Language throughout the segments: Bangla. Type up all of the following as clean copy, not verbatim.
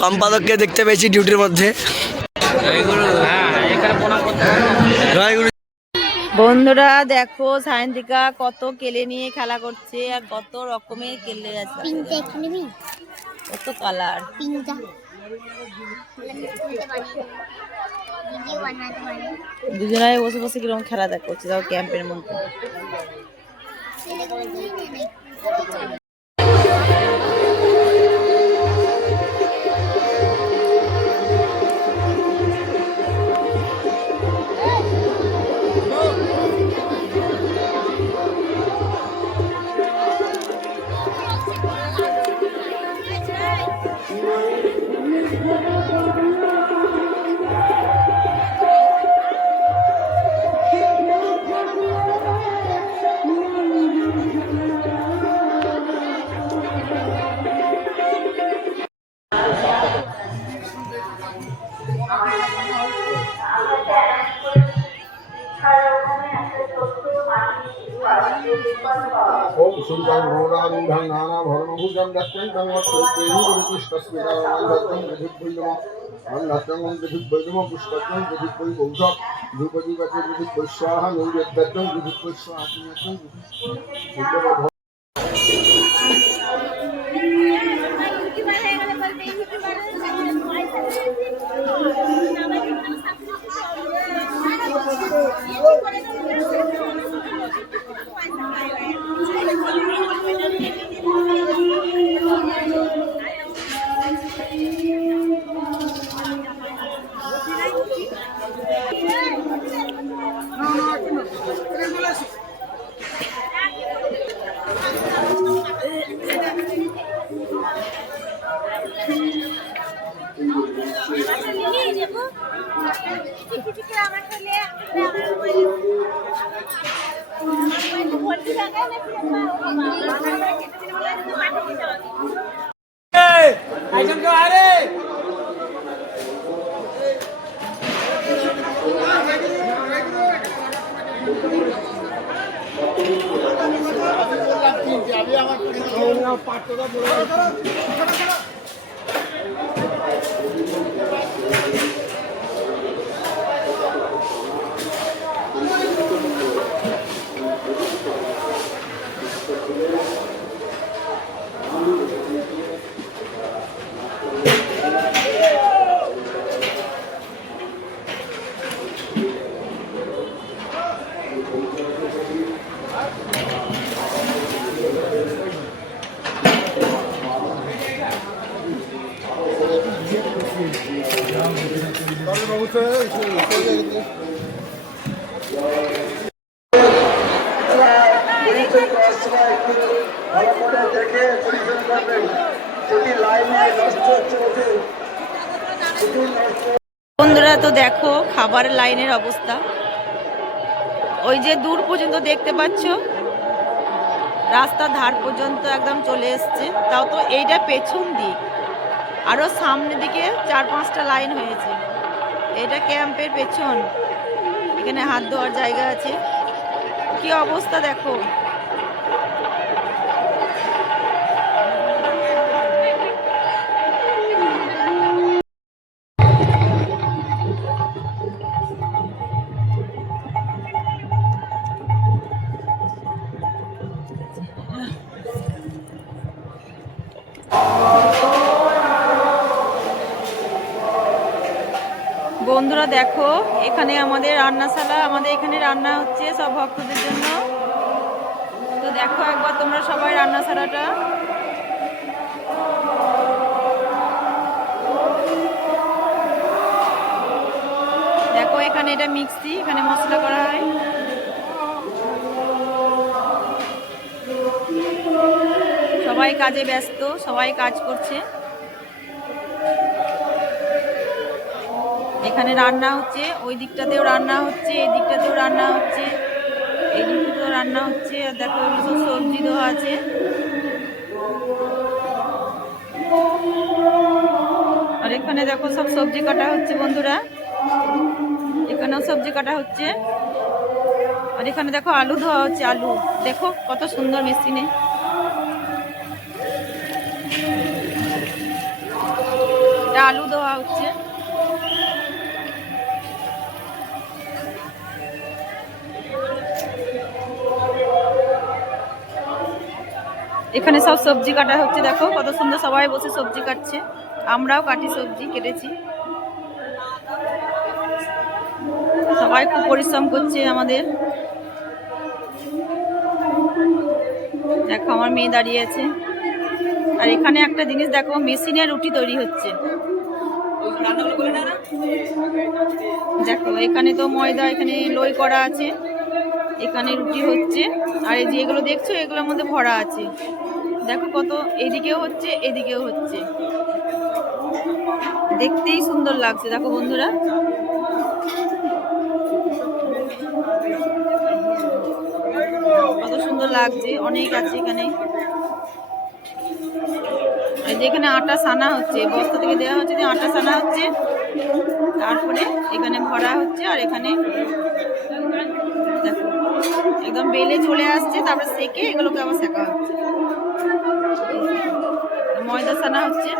সম্পাদককে দেখতে পেয়েছি ডিউটির মধ্যে। বন্ধুরা দেখো সায়ন্তিকা কত কেলে নিয়ে খেলা করছে আর কত রকমের কেলে আছে, কত কালার। দুজনায় বসে বসে কিরকম খেলা দেখ করছে তাও ক্যাম্পের মধ্যে। ओम सूर्यं घोरारूढं नानाभरणभुजं दक्षिणं वक्षस्थेहिकृष्णस्मितं विधिद्वैदम पुष्पत्वं विधिद्वैभौषः ध्रुपदीपति विधिद्वैस्वाह नैवेद्यं विधिद्वैस्वाह। বন্ধুরা তো দেখো খাবারের লাইনের অবস্থা, ওই যে দূর পর্যন্ত দেখতে পাচ্ছ, রাস্তার ধার পর্যন্ত একদম চলে এসছে। তাও তো এইটা পেছন দিক, আরো সামনের দিকে 4-5টা লাইন হয়েছে। এটা ক্যাম্পের পেছন, এখানে হাত ধোয়ার জায়গা আছে। কি অবস্থা দেখো। বন্ধুরা দেখো এখানে আমাদের রান্নাশালা, আমাদের এখানে রান্না হচ্ছে সব ভক্তদের জন্য। তো দেখো একবার তোমরা সবাই রান্নাশালাটা। দেখো এখানে এটা মিক্সি, এখানে মশলা করা হয়। সবাই কাজে ব্যস্ত, সবাই কাজ করছে। এখানে রান্না হচ্ছে, ওই দিকটাতেও রান্না হচ্ছে, এই দিকটাতেও রান্না হচ্ছে, এই দিকটাতেও রান্না রান্না হচ্ছে। আর দেখো এগুলো সব সবজি দেওয়া আছে। আর এখানে দেখো সব সবজি কাটা হচ্ছে বন্ধুরা, এখানেও সবজি কাটা হচ্ছে। আর এখানে দেখো আলু ধোয়া হচ্ছে, আলু দেখো কত সুন্দর মেশিনে। এটা আলু ধোয়া হচ্ছে। এখানে সব সবজি কাটা হচ্ছে, দেখো কত সুন্দর সবাই বসে সবজি কাটছে। আমরাও কাটি, সবজি কেটেছি। সবাই খুব পরিশ্রম করছে আমাদের। দেখো আমার মেয়ে দাঁড়িয়ে আছে। আর এখানে একটা জিনিস দেখো, মেশিনে রুটি তৈরি হচ্ছে। দেখো এখানে তো ময়দা, এখানে লই করা আছে, এখানে রুটি হচ্ছে। আর এই যে এগুলো দেখছো, এগুলোর মধ্যে ভরা আছে। দেখো কত, এদিকেও হচ্ছে এদিকেও হচ্ছে, দেখতেই সুন্দর লাগছে। দেখো বন্ধুরা, কত সুন্দর লাগছে। অনেক আছে এখানে। যেখানে আটা সানা হচ্ছে, বস্তা থেকে দেওয়া হচ্ছে, যে আটা সানা হচ্ছে, তারপরে এখানে ভরা হচ্ছে। আর এখানে দেখো একদম বেলে চলে আসছে, তারপরে সেকে এগুলোকে আবার সেকা হচ্ছে। ময়দা সানা হচ্ছে।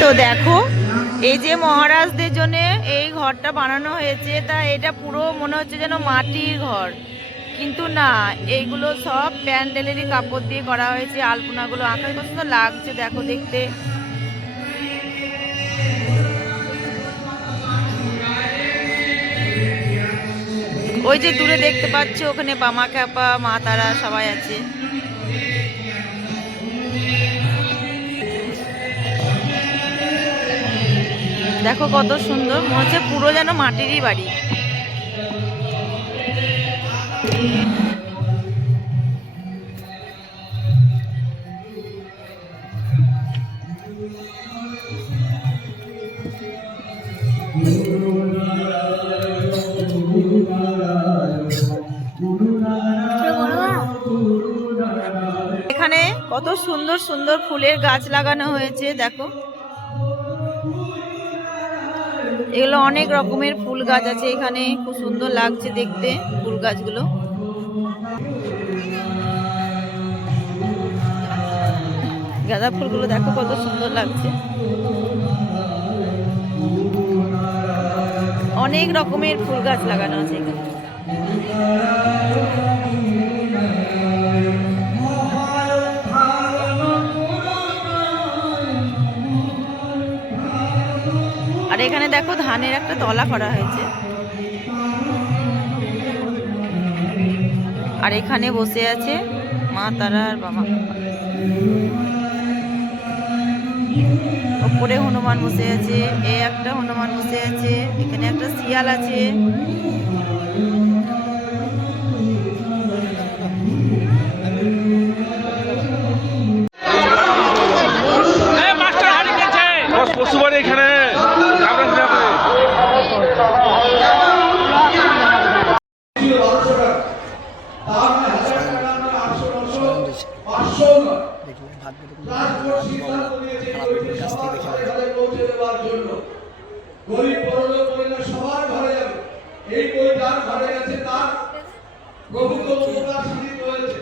তো দেখো, এই যে মহারাজদের জন্য এই ঘরটা বানানো হয়েছে, তা এটা পুরো মনে হচ্ছে যেন মাটির ঘর, কিন্তু না, এইগুলো সব প্যান্ডেলেরই কাপড় দিয়ে করা হয়েছে। আলপনাগুলো আঁকা কত সুন্দর লাগছে দেখো দেখতে। ওই যে দূরে দেখতে পাচ্ছ, ওখানে বামা খ্যাপা, মা তারা সবাই আছে। দেখো কত সুন্দর, মনে হচ্ছে পুরো যেন মাটিরই বাড়ি। এখানে কত সুন্দর সুন্দর ফুলের গাছ লাগানো হয়েছে দেখো। এগুলো অনেক রকমের ফুল গাছ আছে এখানে, খুব সুন্দর লাগছে দেখতে ফুল গাছগুলো। গাঁদা ফুলগুলো দেখো কত সুন্দর লাগছে। অনেক রকমের ফুল গাছ লাগানো আছে এখানে। আর এখানে দেখো ধানের একটা তলা করা হয়েছে। আর এখানে বসে আছে মা তারা আর বাবা। ওপরে হনুমান বসে আছে, একটা হনুমান বসে আছে, এখানে একটা শিয়াল আছে। পশুবাড়ি এখানে গরিব বড়লোক মহিলা সবার ঘরে যাবে। এই বই যার ঘরে গেছে তার প্রভু উপকার সিদ্ধি হয়েছে।